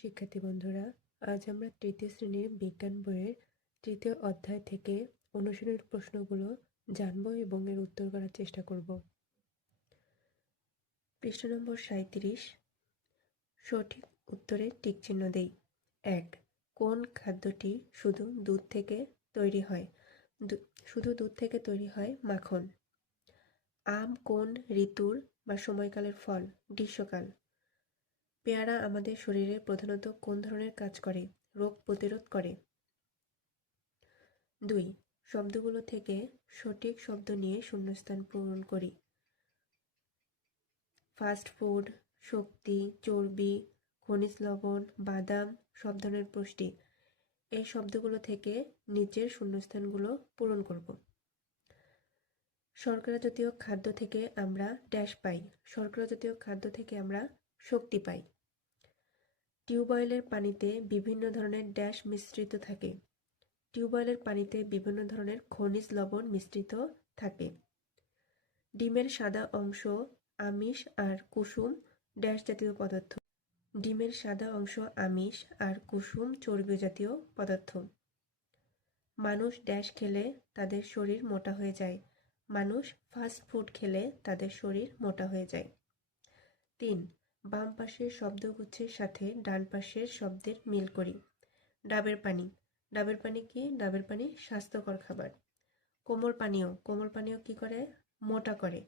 শিক্ষার্থী বন্ধুরা, আজ আমরা তৃতীয় শ্রেণীর বিজ্ঞান বইয়ের তৃতীয় অধ্যায় থেকে অনুশীলনের প্রশ্নগুলো জানব এবং এর উত্তর করার চেষ্টা করব। পৃষ্ঠা নম্বর 37। সঠিক উত্তরে টিক চিহ্ন দেই। 1. কোন খাদ্যটি শুধু দুধ থেকে তৈরি হয়? শুধু দুধ থেকে তৈরি হয় মাখন। আম কোন ঋতুর বা সময়কালের ফল? গ্রীষ্মকাল। পেয়ারা আমাদের শরীরে প্রধানত কোন ধরনের কাজ করে? রোগ প্রতিরোধ করে। 2. শব্দগুলো থেকে সঠিক শব্দ নিয়ে শূন্যস্থান পূরণ করি। ফাস্ট ফুড, শক্তি, চর্বি, খনিজ লবণ, বাদাম সব ধরনের পুষ্টি। এই শব্দগুলো থেকে নিচের শূন্যস্থানগুলো পূরণ করব। শর্করা জাতীয় খাদ্য থেকে আমরা ড্যাশ পাই। শর্করা জাতীয় খাদ্য থেকে আমরা শক্তি পাই। টিউবওয়েলের পানিতে বিভিন্ন ধরনের ড্যাশ মিশ্রিত থাকে। টিউবওয়েলের পানিতে বিভিন্ন ধরনের খনিজ লবণ মিশ্রিত থাকে। ডিমের সাদা অংশ আমিষ আর কুসুম ড্যাশ জাতীয় পদার্থ। ডিমের সাদা অংশ আমিষ আর কুসুম চর্বি জাতীয় পদার্থ। মানুষ ড্যাশ খেলে তাদের শরীর মোটা হয়ে যায়। মানুষ ফাস্ট ফুড খেলে তাদের শরীর মোটা হয়ে যায়। 3. বাম পাশের শব্দগুচ্ছের সাথে ডান পাশের শব্দের মিল করি। ডাবের পানি। ডাবের পানি কি? ডাবের পানি স্বাস্থ্যকর খাবার। কোমল পানীয়। কোমল পানীয় কি করে? মোটা করে।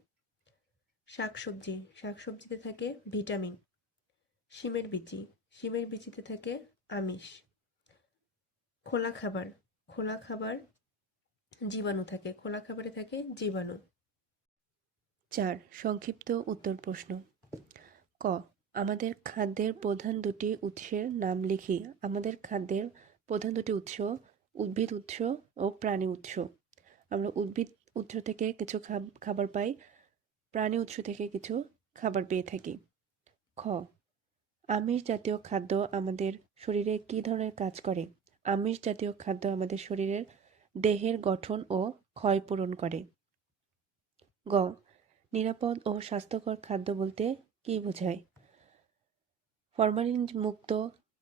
শাকসবজি। শাকসবজিতে থাকে ভিটামিন। শিমের বিচি। শিমের বিচিতে থাকে আমিষ। খোলা খাবার। খোলা খাবার জীবাণু থাকে। খোলা খাবারে থাকে জীবাণু। 4. সংক্ষিপ্ত উত্তর প্রশ্ন। ক. আমাদের খাদ্যের প্রধান দুটি উৎসের নাম লিখি। আমাদের খাদ্যের প্রধান দুটি উৎস উদ্ভিদ উৎস ও প্রাণী উৎস। আমরা উদ্ভিদ উৎস থেকে কিছু খাবার পাই, প্রাণী উৎস থেকে কিছু খাবার পেয়ে থাকি। খ. আমিষ জাতীয় খাদ্য আমাদের শরীরে কী ধরনের কাজ করে? আমিষ জাতীয় খাদ্য আমাদের শরীরের দেহের গঠন ও ক্ষয় পূরণ করে। গ. নিরাপদ ও স্বাস্থ্যকর খাদ্য বলতে কী বোঝায়? ফরমালিন মুক্ত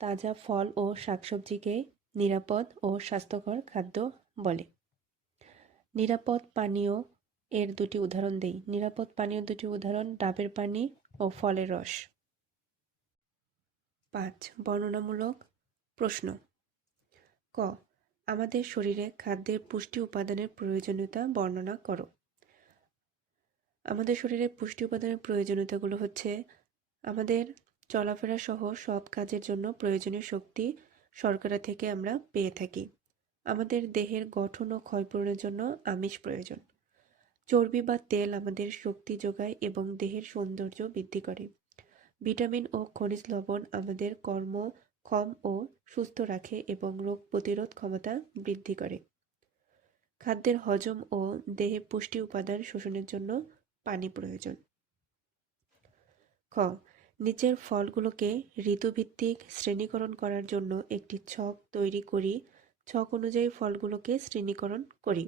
তাজা ফল ও শাকসবজিকে নিরাপদ ও স্বাস্থ্যকর খাদ্য বলে। নিরাপদ পানীয় এর দুটি উদাহরণ দেই। নিরাপদ পানীয় দুটি উদাহরণ ডাবের পানি ও ফলের রস। 5. বর্ণনামূলক প্রশ্ন। ক. আমাদের শরীরে খাদ্যের পুষ্টি উপাদানের প্রয়োজনীয়তা বর্ণনা করো। আমাদের শরীরে পুষ্টি উপাদানের প্রয়োজনীয়তাগুলো হচ্ছে আমাদের চলাফেরা সহ সব কাজের জন্য প্রয়োজনীয় শক্তি শর্করা থেকে আমরা পেয়ে থাকি। আমাদের দেহের গঠন ও ক্ষয়পূরণের জন্য আমিষ প্রয়োজন। চর্বি বা তেল আমাদের শক্তি যোগায় এবং দেহের সৌন্দর্য বৃদ্ধি করে। ভিটামিন ও খনিজ লবণ আমাদের কর্মক্ষম ও সুস্থ রাখে এবং রোগ প্রতিরোধ ক্ষমতা বৃদ্ধি করে। খাদ্যের হজম ও দেহে পুষ্টি উপাদান শোষণের জন্য পানি প্রয়োজন। খ. নিচের ফলগুলোকে ঋতুভিত্তিক শ্রেণীকরণ করার জন্য একটি ছক তৈরি করি। ছক অনুযায়ী ফলগুলোকে শ্রেণীকরণ করি।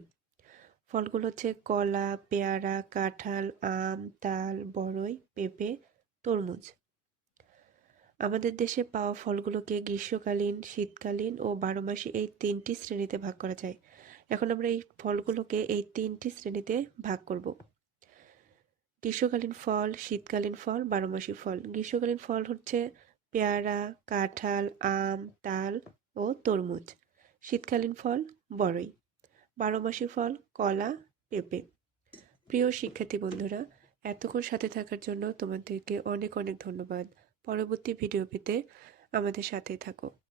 ফলগুলো হচ্ছে কলা, পেয়ারা, কাঁঠাল, আম, তাল, বড়ই, পেঁপে, তরমুজ। আমাদের দেশে পাওয়া ফলগুলোকে গ্রীষ্মকালীন, শীতকালীন ও বারোমাসি এই 3টি শ্রেণীতে ভাগ করা যায়। এখন আমরা এই ফলগুলোকে এই 3টি শ্রেণীতে ভাগ করব। গ্রীষ্মকালীন ফল, শীতকালীন ফল, বারোমাসি ফল। গ্রীষ্মকালীন ফল হচ্ছে পেয়ারা, কাঁঠাল, আম, তাল ও তরমুজ। শীতকালীন ফল বড়ই। বারোমাসি ফল কলা, পেঁপে। প্রিয় শিক্ষার্থী বন্ধুরা, এতক্ষণ সাথে থাকার জন্য তোমাদেরকে অনেক অনেক ধন্যবাদ। পরবর্তী ভিডিও পেতে আমাদের সাথেই থাকো।